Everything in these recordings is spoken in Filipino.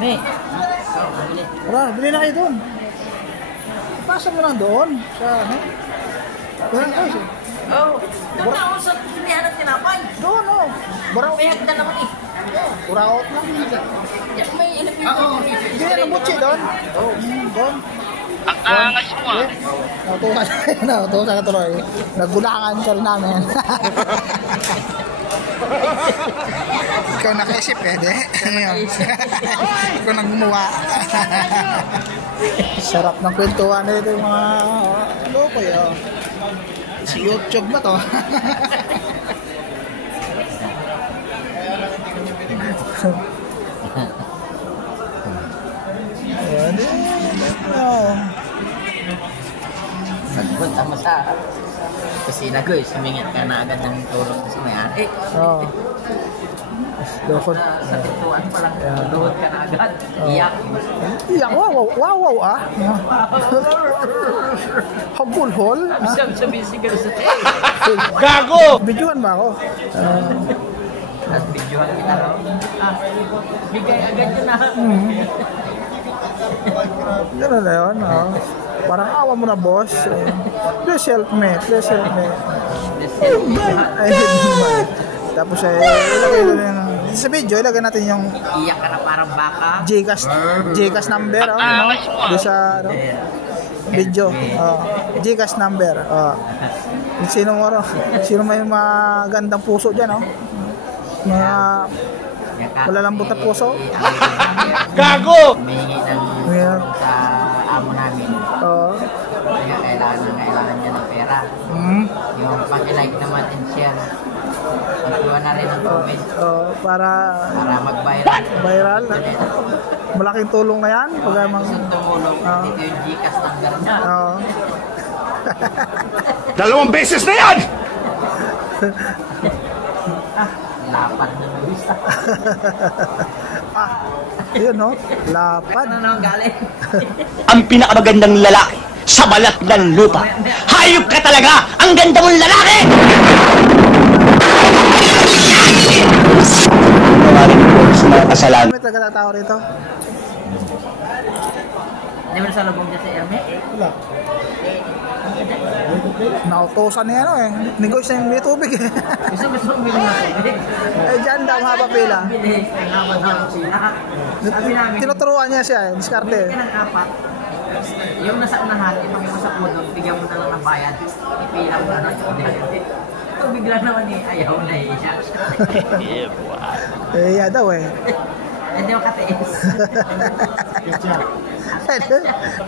May. Tara, bili na kayo doon. Pasa mo lang doon. Sa ano? Doon ay. Oh, doon na ako sa pilihan ng tinapay. Doon oh. Baraw. May hagdan naman eh. Uraot lang. May ilap yung Hindi na butsi doon. Oo. Doon. Ang angas mo ah. Nautusan ka tuloy. Naggulangan ka rin namin. Ikaw nakaisip pwede. Ikaw nang gumawa. Sarap ng kwentuhan nito yung mga loko yun. Si YouTube na to. Ayan eh. Punta mo sa kusina ko, sumingit ka na agad ng tulong sa may-ari. Oo. Sa pintuan pa lang, luhod ka na agad. Iyak. Iyak, wow ah. Habulhol. Sabi sigaw sa Gago! Videoan ba ako? At videohan kita raw. Bigay agad yun na. Gano'n na yun. Parang awa mo na boss. Please help me. Please help me. Tapos ilagay sa video, ilagay natin yung Iyak ka na parang baka. Gcash number. Doon sa video. Gcash number. Sino may magandang puso dyan, mga malalambot na puso. Gago! Humingi sa amo namin. Kaya kailangan niya ng pera. Yung pag-like naman and share. Magluwa na rin ang comment. Para mag-viral. Viral. Malaking tulong na yan. Pag isang tumulong, dito yung Gcash number niya. 2 beses na yan! Lapad na nabisa. Yun lapad. Ano naman galing? Ang pinakamagandang lalaki sa balat ng lupa. Hayop ka talaga! Ang ganda mong lalaki! Kasalanan. May taga-tao rito? Hindi mo sa lubong dyan si Erme? Wala. Nautosan niya negosyo yung may tubig eh. Gusto umili ng tubig. Dyan daw haba pila. Ang haba daw sila. Sabi namin, Tinuturuan niya siya diskarte. bigyan ng apat. Yung nasa unahan, ipag mo sa puno, bigyan mo na lang ng bayad. Ipila mo na lang. So bigla naman ayaw na siya. Iya daw Hindi makatiis.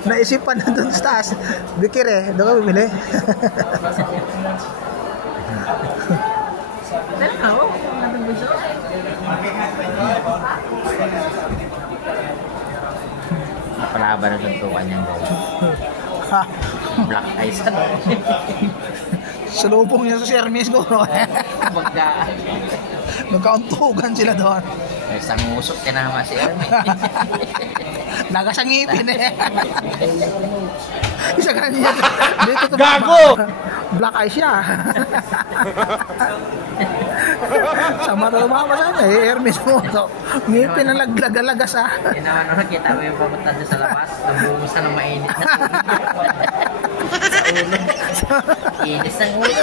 Naisipan na dun sa taas. Bikir doon ka bumili. Talaga ako, anong gusto? Napalaba na tuntukan niyan guys. Black eyes ka to. Salubong niya sa Hermes ko. Nagkauntugan sila doon. Isang usok ka naman si Ermi. Nagasangipin Isa ka niya. Dito Gago! Black eyes siya. Sama na lumama sa kanya. Hermes mo. Ngipin na laglagalagas Ginawa kita mo yung papunta sa labas. Nabumusa ng mainit na sa ulo. Inis ang ulo.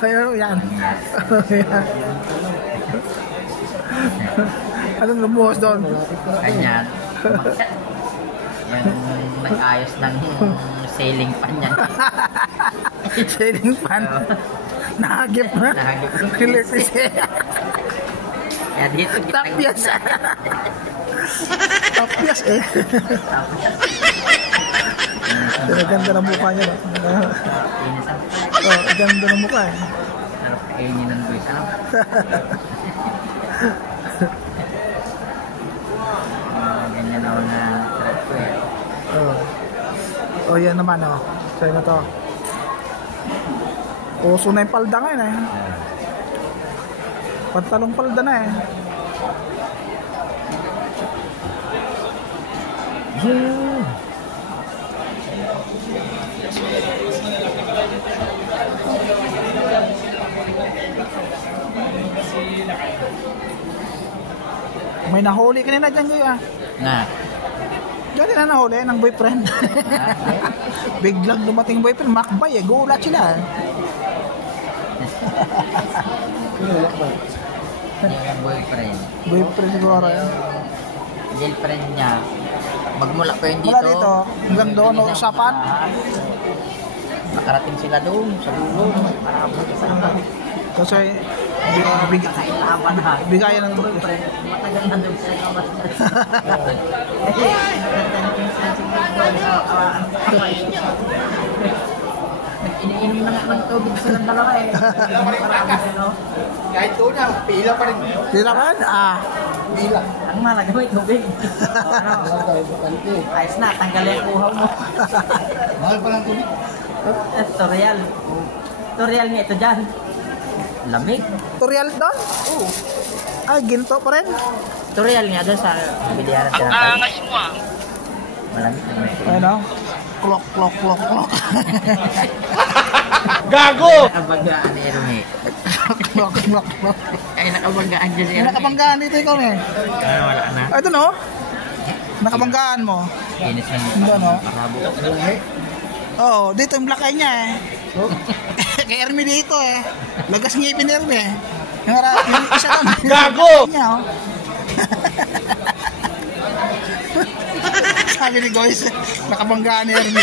Kaya yan. Anong lumuhos doon? Ganyan. Yung nag-ayos ng sailing pan niya. Sailing pan? Nahagip na? Nahagip. Kaya dito Tapyas. Tapyas Ganda ng mukha niya ganda ng mukha Sarap kainin ng buwis. Ganyan ako na trap ko yan naman sa'yo na to. Uso na yung palda ngayon pantalong palda na May nahuli kanina dyan, Goy, ah. Na. Diyan na nahuli ng boyfriend. Biglang dumating boyfriend, makbay eh. Gulat sila. Yung boyfriend. Boyfriend siguro yan. Girlfriend niya. Magmula pa yun Mula dito. dito, hanggang doon, no, usapan. Nakarating sila doon sa dulo. Marabot sa naman. Kasi, Kailaban ha. bigayan ng Boyfriend. Matagal na doon sila kamas. Iniinom na nga ng tubig silang dalawa eh. Kahit doon na, pila pa rin. Tira ba? Ah. Pila. Ang malaga may tubig. Ayos na, tanggalin ang uhaw mo. Mahal pa lang tubig. Tutorial. Tutorial nga ito dyan. Lamig. Tutorial doon? Oo. Ay, ginto pa rin. Tutorial nga doon sa biliharan sa napay. Malamig naman. Ayun o. Klok, klok, klok, klok. Gago! Nakabanggaan ni Ermi. Klok, klok, klok. Ay, nakabanggaan dyan si May Ermi. nakabanggaan dito ikaw eh. Ano, wala na. Ay, ito no? Nakabanggaan mo. Kinis na Ano, ano? Parabo. Oo, dito yung black eye niya eh. Kay Ermi dito eh. Lagas ngipin ni Ermi eh. Yung isa doon. Gago! Niya, oh. Sabi ni Goys, nakabanggaan ni Ermi.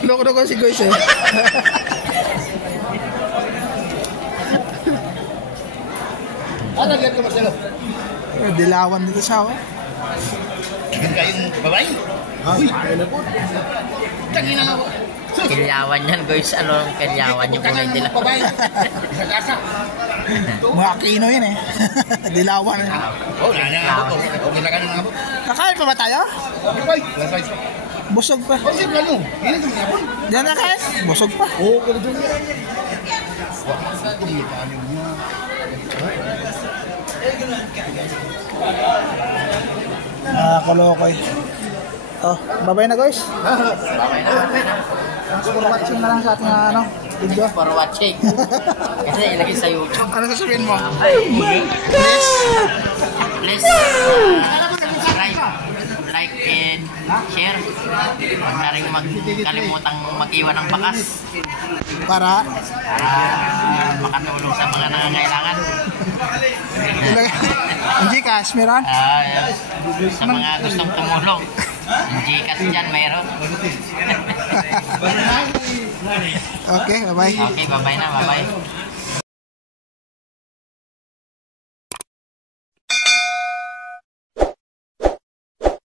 Loko na ko si Goys eh. Ano yan ka Marcelo? Dilawan dito siya oh. Kayong babae? Uy, ano po? Tangina nga po. Kilyawan yan, guys. Ano ang kilyawan yung kulay nila? Babae. Sa kasa. Mga Aquino yun eh. Dilawan eh. Oh, nana nga po. Okay na ka na nga po. Kakain pa ba tayo? Babay. Babay. Busog pa. Oh, sige ano? Ini ito nga po. Diyan na kain? Busog pa. Oo, kaya dyan. Wah, hindi pa ano niya. Nakakalokoy. Oh, babay na guys. Okay na, okay na. For watching na lang sa ating ano, video. For watching. Kasi ilagay sa YouTube. Ano sasabihin mo? Please, subscribe, like, and share. Huwag na rin magkalimutang mag-iwan ng bakas Para makatulong sa mga nangangailangan. ang Gcash meron? Sa mga gustong tumulong. Ang Gcash dyan mayroon. Okay, bye-bye. Okay, bye-bye na, bye-bye.